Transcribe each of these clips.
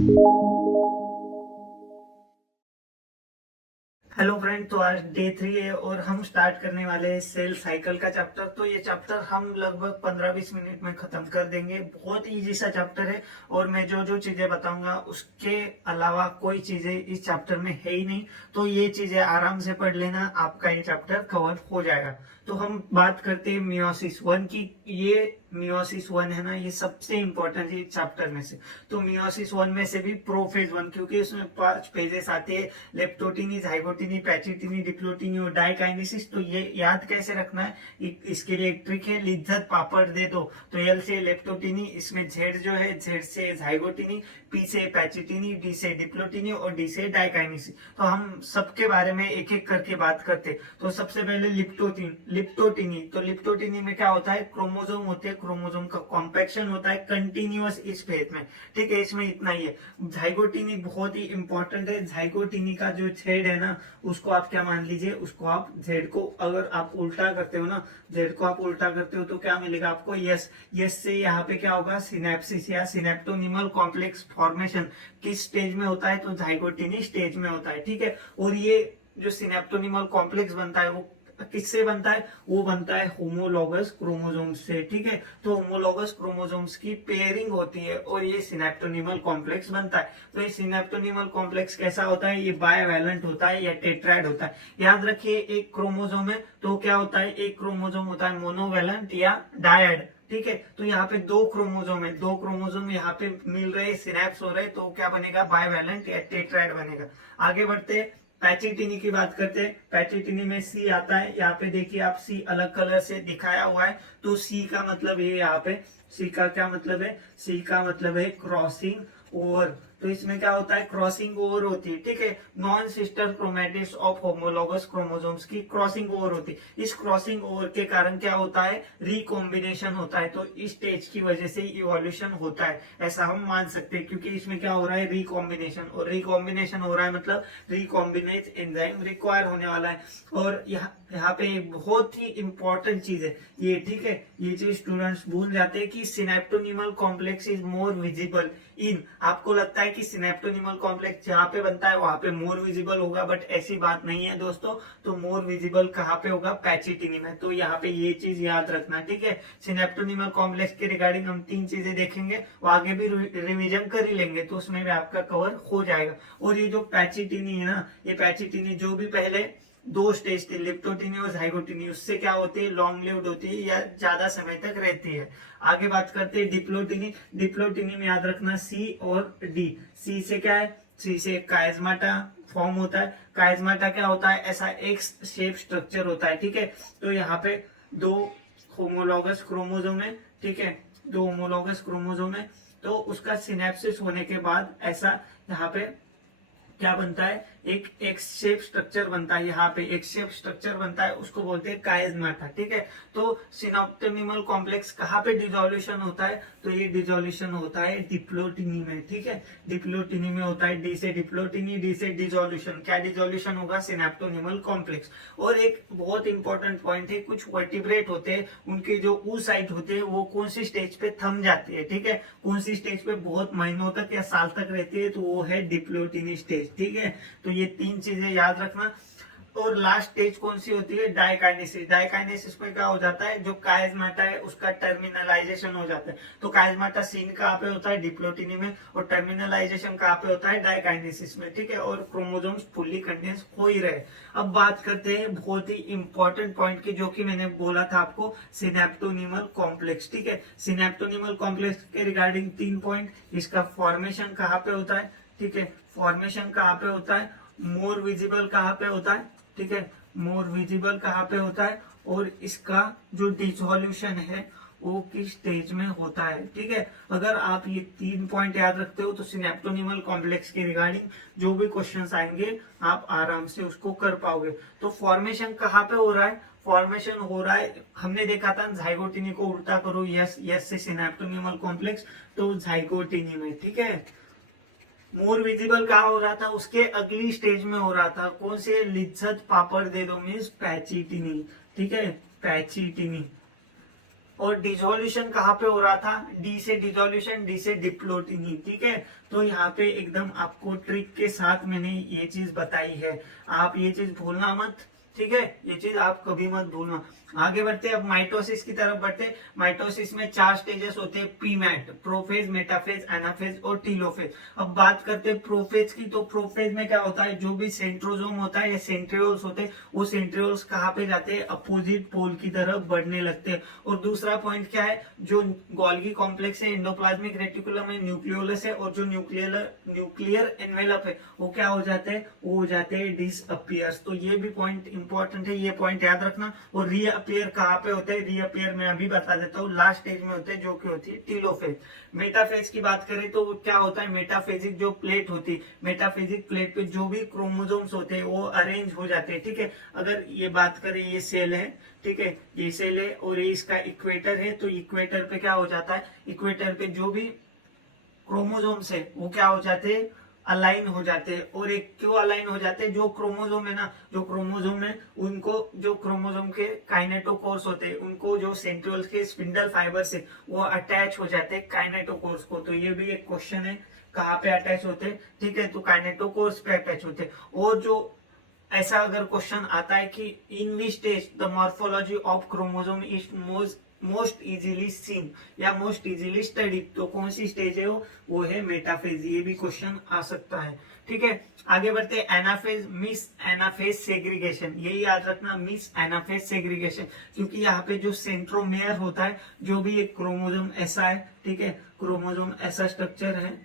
Hello friend, तो आज day 3 है और हम स्टार्ट करने वाले हैं सेल साइकिल का चैप्टर। तो ये चैप्टर हम लगभग 15-20 मिनट में खत्म कर देंगे। बहुत इजी सा चैप्टर है और मैं जो जो चीजें बताऊंगा उसके अलावा कोई चीजें इस चैप्टर में है ही नहीं। तो ये चीजें आराम से पढ़ लेना, आपका ये चैप्टर कवर हो जाएगा। तो हम बात करते हैं मियोसिस वन की। ये मियोसिस वन है ना, ये सबसे इंपॉर्टेंट है चैप्टर में से। तो मियोसिस वन में से भी प्रोफेज वन, क्योंकि उसमें 5 पेजेस आते हैं, लेप्टोटीनी, जाइगोटीनी, पैचिटीनी, डिप्लोटीनी और डाइकाइनेसिस। तो ये याद कैसे रखना है, इसके लिए एक ट्रिक है, लिज्जत पापड़ दे दो। तो एल से लेप्टोटीनी, इसमें जेड जो है, जेड से जाइगोटीनी, पी से पैचिटीनी, डी से डिप्लोटीनी और डी से डाइकाइनेसिस। तो हम सबके बारे में एक एक करके बात करते। तो सबसे पहले लिप्टोटीनी। तो लिप्टोटीनी में क्या होता है, क्रोमोजोम होते हैं, क्रोमोजोम का कॉम्पैक्शन होता है कंटिन्यूअस इस फेज में। ठीक है, इसमें इतना ही है। जाइगोटीनी बहुत ही इंपॉर्टेंट है। जाइगोटीनी का जो जेड है ना, उसको आप क्या मान लीजिए, उसको आप जेड को अगर आप उल्टा करते हो ना, जेड को आप उल्टा करते हो तो क्या मिलेगा आपको, यस। यस से यहाँ पे क्या होगा, सिनेप्सिस या सिनेप्टोनिमल कॉम्प्लेक्स फॉर्मेशन किस स्टेज में होता है, तो जाइगोटीनी स्टेज में होता है। ठीक है, और ये जो सिनेप्टोनिमल कॉम्प्लेक्स बनता है वो किससे बनता है, वो बनता है होमोलॉगस क्रोमोसोम्स से। ठीक है, तो होमोलॉगस क्रोमोसोम्स की पेयरिंग होती है और ये सिनेप्टोनिमल कॉम्प्लेक्स बनता है। तो ये सिनेप्टोनिमल कॉम्प्लेक्स कैसा होता है, ये बायवैलेंट होता है या टेट्राइड होता है। याद रखिए, एक क्रोमोसोम है तो क्या होता है, एक क्रोमोसोम होता है मोनोवैलेंट या डायड। ठीक है, तो यहाँ पे 2 क्रोमोसोम है, 2 क्रोमोसोम यहाँ पे मिल रहे, सिनेप्स हो रहे, तो क्या बनेगा, बायवैलेंट या टेट्राइड बनेगा। आगे बढ़ते, पैचिटिनी की बात करते हैं। पैचिटिनी में सी आता है, यहाँ पे देखिए आप, सी अलग कलर से दिखाया हुआ है। तो सी का मतलब ये, यहाँ पे सी का क्या मतलब है, सी का मतलब है क्रॉसिंग ओवर। तो इसमें क्या होता है, क्रॉसिंग ओवर होती है। ठीक है, non sister chromatids of homologous chromosomes की क्रॉसिंग ओवर होती है। इस क्रॉसिंग ओवर के कारण क्या होता है, रिकॉम्बिनेशन होता है। तो इस स्टेज की वजह से इवोल्यूशन होता है, ऐसा हम मान सकते हैं, क्योंकि इसमें क्या हो रहा है, रिकॉम्बिनेशन। और रिकॉम्बिनेशन हो रहा है मतलब रिकॉम्बिनेज एंजाइम रिक्वायर होने वाला है। और यहाँ पे बहुत ही इंपॉर्टेंट चीज है ये। ठीक है, ये चीज स्टूडेंट्स भूल जाते हैं कि synaptonemal complex is more visible in. आपको लगता है कि सिनेप्टोनिमल कॉम्प्लेक्स जहाँ पे बनता है वहां पे मोर विजिबल होगा, बट ऐसी बात नहीं है दोस्तों। तो मोर विजिबल कहाँ पे होगा, पैचिटिनी में। तो यहाँ पे ये चीज याद रखना। ठीक है, सिनेप्टोनिमल कॉम्प्लेक्स के रिगार्डिंग हम 3 चीजें देखेंगे, वो आगे भी रिविजन कर ही लेंगे, तो उसमें भी आपका कवर हो जाएगा। और ये जो पैचिटिनी है ना, ये पैचिटिनी जो भी पहले 2 स्टेज थे, लिप्टोटिनी और जाइगोटिनी, उससे क्या होती है, लॉन्ग लिव्ड होती है या ज्यादा समय तक रहती है। आगे बात करते हैं डिप्लोटिनी। डिप्लोटिनी में याद रखना सी और डी। सी से क्या है, सी से कायजमाटा फॉर्म होता है। कायजमाटा क्या होता है, ऐसा एक शेप स्ट्रक्चर होता है। ठीक है, तो यहाँ पे 2 होमोलॉगस क्रोमोसोम है। ठीक है, 2 होमोलॉगस क्रोमोसोम है, तो उसका सिनेप्सिस होने के बाद ऐसा यहाँ पे क्या बनता है, एक एक्स शेप स्ट्रक्चर बनता है। यहाँ पे एक शेप स्ट्रक्चर बनता है, उसको बोलते हैं कायजमाटा। ठीक है, तो सिनेप्टोनिमल कॉम्प्लेक्स कहाँ पे डिसोल्यूशन होता है, तो ये डिसोल्यूशन होता है डिप्लोटिनी में। ठीक है, डिप्लोटिनी में होता है, डी से डिप्लोटिनी, डी से डिसोल्यूशन। क्या डिसोल्यूशन होगा, सिनेप्टोनिमल कॉम्प्लेक्स। और एक बहुत इंपॉर्टेंट पॉइंट है, कुछ वर्टिब्रेट होते हैं, उनके जो ऊ साइट होते हैं वो कौन सी स्टेज पे थम जाती है। ठीक है, कौन सी स्टेज पे बहुत महीनों तक या साल तक रहती है, तो वो है डिप्लोटिनी स्टेज। ठीक है, तो ये 3 चीजें याद रखना। और लास्ट स्टेज कौन सी होती है, डाइकाइनेसिस। डाइकाइनेसिस में क्या हो जाता है, जो कायजमाटा है उसका टर्मिनलाइजेशन हो जाता है। तो कायजमाटा सीन कहाँ पे होता है, डिप्लोटिनी में, और टर्मिनलाइजेशन कहाँ पे होता है, डाइकाइनेसिस में। ठीक है, और क्रोमोसोम्स फुल्ली कंडेंस हो ही रहे। अब बात करते हैं बहुत ही इंपॉर्टेंट पॉइंट की, जो कि मैंने बोला था आपको, सिनेप्टोनिमल कॉम्प्लेक्स। ठीक है, सिनेप्टोनिमल कॉम्प्लेक्स के रिगार्डिंग 3 पॉइंट। इसका फॉर्मेशन कहाँ पे होता है, ठीक है, फॉर्मेशन कहाँ पे होता है, मोर विजिबल कहाँ पे होता है। ठीक है, मोर विजिबल कहाँ पे होता है, और इसका जो डिसोल्यूशन है वो किस स्टेज में होता है। ठीक है, अगर आप ये 3 पॉइंट याद रखते हो तो सिनेप्टोनिमल कॉम्प्लेक्स के रिगार्डिंग जो भी क्वेश्चंस आएंगे आप आराम से उसको कर पाओगे। तो फॉर्मेशन कहाँ पे हो रहा है, फॉर्मेशन हो रहा है, हमने देखा था जाइगोटिनी को उल्टा करो, यस यस से सिनेप्टोनिमल कॉम्प्लेक्स, तो जाइगोटिनी में। ठीक है, मोर विजिबल कहाँ हो रहा था, उसके अगली स्टेज में हो रहा था, कौन से, लिज्जत पापड़ दे दो मीन्स पैचिटिनी। ठीक है, पैचिटिनी। और डिसोल्यूशन कहाँ पे हो रहा था, डी से डिसोल्यूशन, डी से डिप्लोटिनी, ठीक है। तो यहाँ पे एकदम आपको ट्रिक के साथ मैंने ये चीज बताई है, आप ये चीज भूलना मत, ठीक है, ये चीज आप कभी मत भूलना। आगे बढ़ते अब माइटोसिस की तरफ बढ़ते। माइटोसिस में 4 स्टेजेस होते हैं, पीमैट, प्रोफेज, मेटाफेज, एनाफेज और टीलोफेज। अब बात करते हैं प्रोफेज की, तो प्रोफेज में क्या होता है, जो भी सेंट्रोजोम होता है या सेंट्रियोल्स होते हैं, वो सेंट्रियोल्स कहाँ पे जाते हैं, अपोजिट पोल की तरफ बढ़ने लगते हैं। और दूसरा पॉइंट क्या है, जो गोल्गी कॉम्प्लेक्स है, एंडोप्लाज्मिक रेटिकुलम है, न्यूक्लियोलस है, और जो न्यूक्लियर एनवेलप है वो क्या हो जाते हैं, वो हो जाते हैं डिसअपियर्स। तो ये भी पॉइंट इंपॉर्टेंट है, ये पॉइंट याद रखना। और रीअपियर कहाँ पे होते हैं, रीअपियर मैं अभी बता देता हूँ, लास्ट स्टेज में होते हैं जो कि होती है टीलोफेज। मेटाफेज की बात करें तो क्या होता है, मेटाफेजिक जो प्लेट होती है, मेटाफेजिक प्लेट पे जो भी क्रोमोसोम्स होते हैं वो अरेंज हो जाते हैं, ठीक है। अगर ये बात करें, ये सेल है, ठीक है, ये सेल है और ये इसका इक्वेटर है, तो इक्वेटर पे क्या हो जाता है, इक्वेटर पे जो भी क्रोमोसोम्स है वो क्या हो जाते हैं, अलाइन हो जाते हैं। और एक क्यों अलाइन हो जाते हैं, जो क्रोमोसोम है ना, जो क्रोमोसोम है उनको, जो क्रोमोसोम के काइनेटोकोर्स होते हैं उनको जो सेंट्रियोल्स के स्पिंडल फाइबर से वो अटैच हो जाते हैं काइनेटोकोर्स को। तो ये भी एक क्वेश्चन है, कहाँ पे अटैच होते हैं, ठीक है, तो काइनेटोकोर्स पे अटैच होते हैं। और जो ऐसा अगर क्वेश्चन आता है कि in which stage the morphology of chromosome is most easily seen या मोस्ट इजीली स्टडी, तो कौन सी स्टेज है वो है मेटाफेज। ये भी क्वेश्चन आ सकता है, ठीक है। आगे बढ़ते हैं एनाफेज, मिस एनाफेज सेग्रीगेशन, यही याद रखना, मिस एनाफेज सेग्रीगेशन, क्योंकि यहाँ पे जो सेंट्रोमेयर होता है, जो भी एक क्रोमोसोम ऐसा है, ठीक है, क्रोमोसोम ऐसा स्ट्रक्चर है,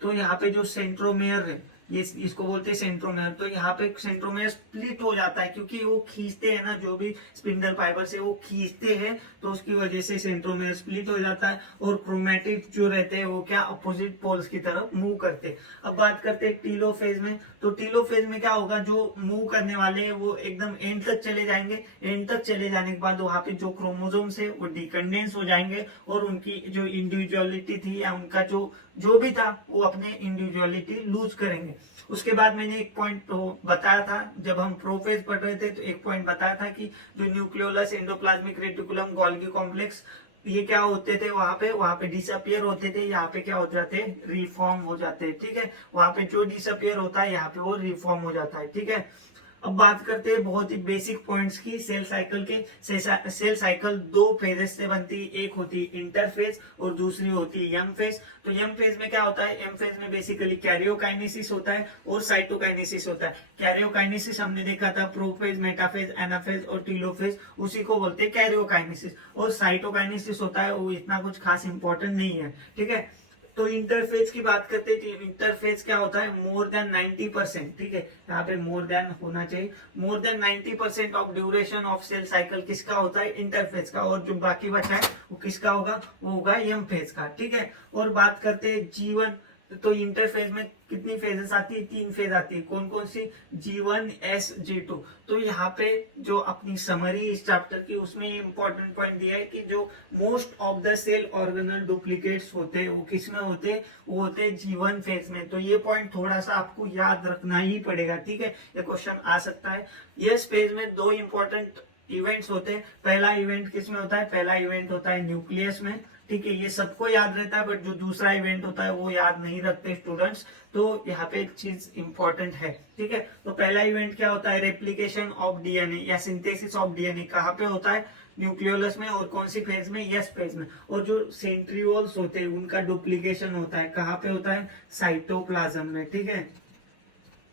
तो यहाँ पे जो सेंट्रोमेयर है, ये इसको बोलते हैं सेंट्रोमेयर, तो यहाँ पे सेंट्रोमेयर स्प्लिट हो जाता है क्योंकि वो खींचते हैं ना, जो भी स्पिंडल फाइबर से वो खींचते हैं, तो उसकी वजह से सेंट्रोमेयर स्प्लिट हो जाता है। और क्रोमैटिड जो रहते हैं वो क्या, अपोजिट पोल्स की तरफ मूव करते हैं। अब बात करते हैं टीलोफेज में, तो टीलोफेज में क्या होगा, जो मूव करने वाले हैं वो एकदम एंड तक चले जाएंगे, एंड तक चले जाने के बाद वहां पे जो क्रोमोसोम्स है वो डिकंडेंस हो जाएंगे और उनकी जो इंडिविजुअलिटी थी या उनका जो भी था वो अपने इंडिविजुअलिटी लूज करेंगे। उसके बाद मैंने एक पॉइंट तो बताया था, जब हम प्रोफेज पढ़ रहे थे तो एक पॉइंट बताया था कि जो nucleolus, endoplasmic reticulum, Golgi complex, ये क्या होते थे, वहां पे डिसअपियर होते थे, यहाँ पे क्या हो जाते, रिफॉर्म हो जाते हैं, ठीक है। वहां पे जो डिसअपियर होता है यहाँ पे वो रिफॉर्म हो जाता है, ठीक है। अब बात करते हैं बहुत ही बेसिक पॉइंट्स की सेल साइकिल के। सेल साइकिल 2 फेजेस से बनती है, एक होती है इंटरफेज और दूसरी होती है एम फेज। तो एम फेज में क्या होता है, एम फेज में बेसिकली कैरियोकाइनेसिस होता है और साइटोकाइनेसिस होता है। कैरियोकाइनेसिस हमने देखा था, प्रोफेज, मेटाफेज, एनाफेज और टीलोफेज, उसी को बोलते हैं कैरियोकाइनेसिस। और साइटोकाइनेसिस होता है, वो इतना कुछ खास इंपॉर्टेंट नहीं है, ठीक है। तो इंटरफेज की बात करते हैं, इंटरफेज क्या होता है, मोर देन 90%, ठीक है, यहाँ पे मोर देन होना चाहिए, more than 90% of duration of cell cycle किसका होता है, इंटरफेज का, और जो बाकी बचा है वो किसका होगा, वो होगा एम फेज का, ठीक है। और बात करते हैं जीवन, तो इंटरफेज में कितनी फेजेस आती है, 3 फेज आती है, कौन कौन सी, G1, S, G2। तो यहाँ पे जो अपनी समरी इस चैप्टर की, उसमें इंपॉर्टेंट पॉइंट दिया है कि जो most of the cell organelle duplicates होते हैं वो किस में होते हैं, वो होते हैं G1 फेज में। तो ये पॉइंट थोड़ा सा आपको याद रखना ही पड़ेगा, ठीक है, ये क्वेश्चन आ सकता है। यस फेज में 2 इंपॉर्टेंट इवेंट्स होते हैं। पहला इवेंट किस में होता है, पहला इवेंट होता है न्यूक्लियस में, ठीक है, ये सबको याद रहता है, बट जो दूसरा इवेंट होता है वो याद नहीं रखते स्टूडेंट्स, तो यहाँ पे एक चीज इंपॉर्टेंट है, ठीक है। तो पहला इवेंट क्या होता है, रेप्लिकेशन ऑफ डीएनए या सिंथेसिस ऑफ डीएनए, कहाँ पे होता है, न्यूक्लियोलस में, और कौन सी फेज में, यस फेज में। और जो सेंट्रियोल्स होते हैं उनका डुप्लीकेशन होता है, कहाँ पे होता है, साइटोप्लाज्म में, ठीक है।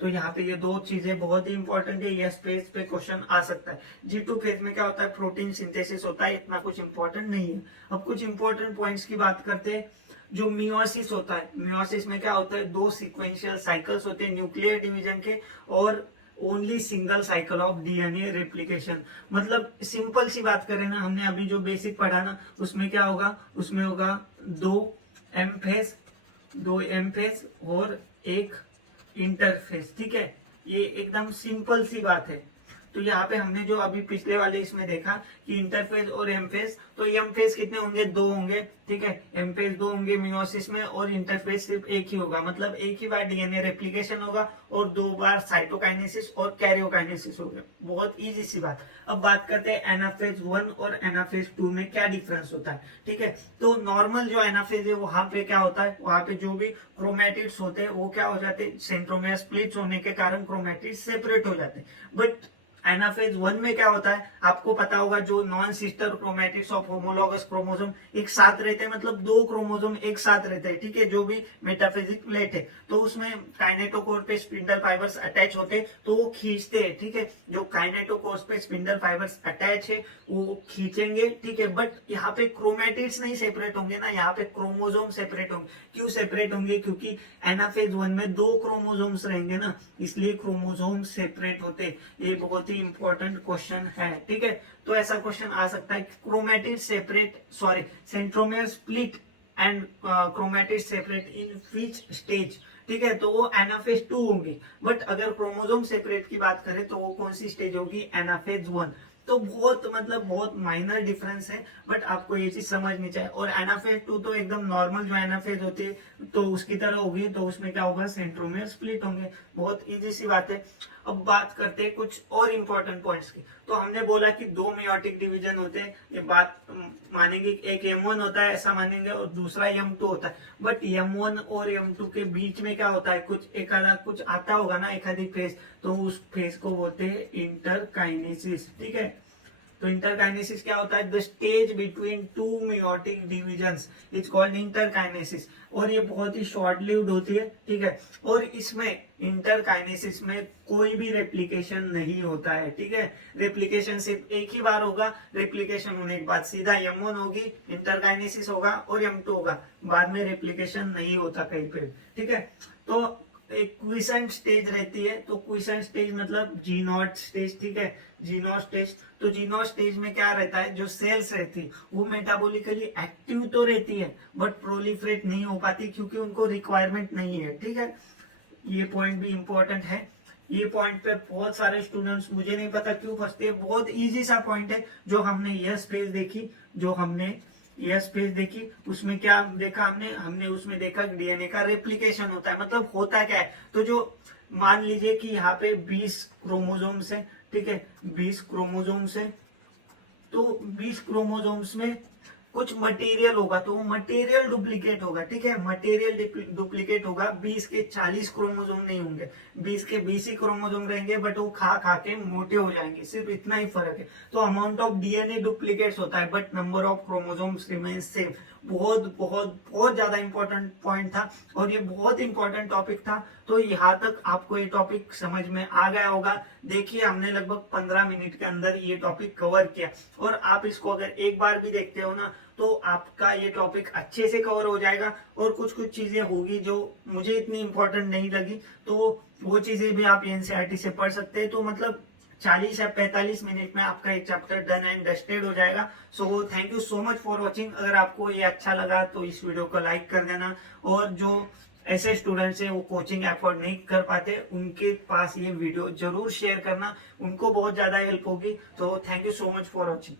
तो यहाँ पे ये 2 चीजें बहुत ही इंपॉर्टेंट है, यस फेज पे क्वेश्चन आ सकता है। G2 फेज में क्या होता है, प्रोटीन सिंथेसिस होता है, इतना कुछ इंपॉर्टेंट नहीं है। अब कुछ इंपॉर्टेंट पॉइंट्स की बात करते हैं। जो मियोसिस होता है, मियोसिस में क्या होता है, 2 सीक्वेंशियल साइकिल्स होते हैं न्यूक्लियर डिवीजन के, और only single cycle of DNA replication. मतलब सिंपल सी बात करें ना, हमने अभी जो बेसिक पढ़ा ना, उसमें क्या होगा, उसमें होगा 2 एम फेज, 2 एम फेज और एक इंटरफेस, ठीक है, ये एकदम सिंपल सी बात है। तो तो यहाँ पे हमने जो अभी पिछले वाले इसमें देखा कि इंटरफेज और एम फेज, तो एम फेज कितने होंगे, 2 होंगे, ठीक है, एम फेज 2 होंगे मियोसिस में, और इंटरफेज सिर्फ एक ही होगा, मतलब एक ही बार डीएनए रेप्लिकेशन होगा और 2 बार साइटोकाइनेसिस और कैरियोकाइनेसिस होगा। बहुत इजी सी बात। अब बात करते हैं एनाफेज 1 और एनाफेज 2 में क्या डिफरेंस होता है, ठीक है। तो नॉर्मल जो एनाफेज है वहां पे क्या होता है, वहां पे जो भी क्रोमेटिड्स होते हैं वो क्या हो जाते हैं, सेंट्रोमियर स्प्लिट्स होने के कारण क्रोमेटिड्स सेपरेट हो जाते हैं। बट एनाफेज 1 में क्या होता है, आपको पता होगा, जो non sister chromatids of homologous chromosome एक साथ रहते हैं, मतलब 2 क्रोमोसोम एक साथ रहते हैं, ठीक है, जो भी मेटाफेजिक प्लेट है, तो उसमें काइनेटोकोर पे स्पिंडल फाइबर्स अटैच होते हैं, तो वो खींचते हैं, ठीक है, जो काइनेटोकोर पे स्पिंडल फाइबर्स अटैच है वो खींचेंगे, ठीक है। बट यहाँ पे क्रोमेटिड्स नहीं सेपरेट होंगे ना, यहाँ पे क्रोमोसोम सेपरेट होंगे। क्यों सेपरेट होंगे, क्योंकि एनाफेज 1 में 2 क्रोमोसोम्स रहेंगे ना, इसलिए क्रोमोसोम सेपरेट होते। ये बहुत ही इंपॉर्टेंट क्वेश्चन है, ठीक है। तो ऐसा क्वेश्चन आ सकता है, chromatid separate, sorry, centromere split and chromatid separate in which stage, ठीक है, तो वो एनाफेज 2 होंगी। बट अगर क्रोमोसोम सेपरेट की बात करें तो वो कौन सी स्टेज होगी, एनाफेज 1। तो बहुत मतलब बहुत माइनर डिफरेंस है, बट आपको ये चीज समझनी चाहिए। और एनाफेज 2 तो एकदम नॉर्मल जो एनाफेज होती है तो उसकी तरह होगी, तो उसमें क्या होगा, सेंट्रोमियर स्प्लिट होंगे। बहुत इजी सी बात है। अब बात करते हैं कुछ और इम्पोर्टेंट पॉइंट्स की। तो हमने बोला कि 2 मेयोटिक डिवीजन होते हैं, ये बात मानेंगे, एक M1 होता है ऐसा मानेंगे और दूसरा M2 होता है। बट M1 और M2 के बीच में क्या होता है, कुछ एक आधा कुछ आता होगा ना, एक आधी फेज, तो उस फेज को बोलते हैं इंटरकाइनेसिस, ठीक है। तो इंटरकाइनेसिस क्या होता है, the stage between 2 meiotic divisions is called interkinesis, और ये बहुत ही शॉर्ट लिव्ड होती है, ठीक है। और इसमें इंटरकाइनेसिस में कोई भी रेप्लिकेशन नहीं होता है, ठीक है। रेप्लिकेशन सिर्फ एक ही बार होगा, रेप्लिकेशन होने के बाद सीधा M1 होगी, इंटरकाइनेसिस होगा, और M2 होगा, बाद में रेप्लिकेशन नहीं होता कहीं पे, ठीक है। तो एक क्विसेंट स्टेज रहती है, तो क्विसेंट स्टेज मतलब जी नॉट स्टेज, ठीक है, जी नॉट स्टेज। तो जी नॉट स्टेज में क्या रहता है, जो सेल्स रहती है वो मेटाबॉलिकली एक्टिव तो रहती है बट प्रोलिफरेट नहीं हो पाती, क्योंकि उनको रिक्वायरमेंट नहीं है, ठीक है। ये पॉइंट भी इंपॉर्टेंट है। ये पॉइंट पे बहुत सारे स्टूडेंट्स, मुझे नहीं पता क्यों फंसते हैं, बहुत इजी सा पॉइंट है। जो हमने यह स्पेस देखी, जो हमने यह स्पेस देखी, उसमें क्या देखा हमने, हमने उसमें देखा डीएनए का रेप्लिकेशन होता है। मतलब होता क्या है, तो जो मान लीजिए कि यहाँ पे 20 क्रोमोसोम्स है, ठीक है, 20 क्रोमोसोम्स है, तो 20 क्रोमोसोम्स में कुछ मटेरियल होगा, तो वो मटेरियल डुप्लीकेट होगा, ठीक है, मटेरियल डुप्लीकेट होगा। 20 के 40 क्रोमोसोम नहीं होंगे, 20 के 20 ही क्रोमोसोम रहेंगे, बट वो खा खा के मोटे हो जाएंगे, सिर्फ इतना ही फर्क है। तो अमाउंट ऑफ डीएनए डुप्लीकेट्स होता है but number of chromosomes remain same. बहुत बहुत बहुत ज्यादा इंपॉर्टेंट पॉइंट था और ये बहुत इंपॉर्टेंट टॉपिक था। तो यहाँ तक आपको ये टॉपिक समझ में आ गया होगा। देखिए, हमने लगभग 15 मिनट के अंदर ये टॉपिक कवर किया, और आप इसको अगर एक बार भी देखते हो ना, तो आपका ये टॉपिक अच्छे से कवर हो जाएगा। और कुछ कुछ चीजें होगी जो मुझे इतनी इंपॉर्टेंट नहीं लगी, तो वो चीजें भी आप एनसीईआरटी से पढ़ सकते हैं। तो मतलब 40 या 45 मिनट में आपका एक चैप्टर डन एंड डस्टेड हो जाएगा। So thank you so much for watching. अगर आपको ये अच्छा लगा तो इस वीडियो को लाइक कर देना, और जो ऐसे स्टूडेंट्स है वो कोचिंग अफोर्ड नहीं कर पाते, उनके पास ये वीडियो जरूर शेयर करना, उनको बहुत ज्यादा हेल्प होगी। तो thank you so much for watching.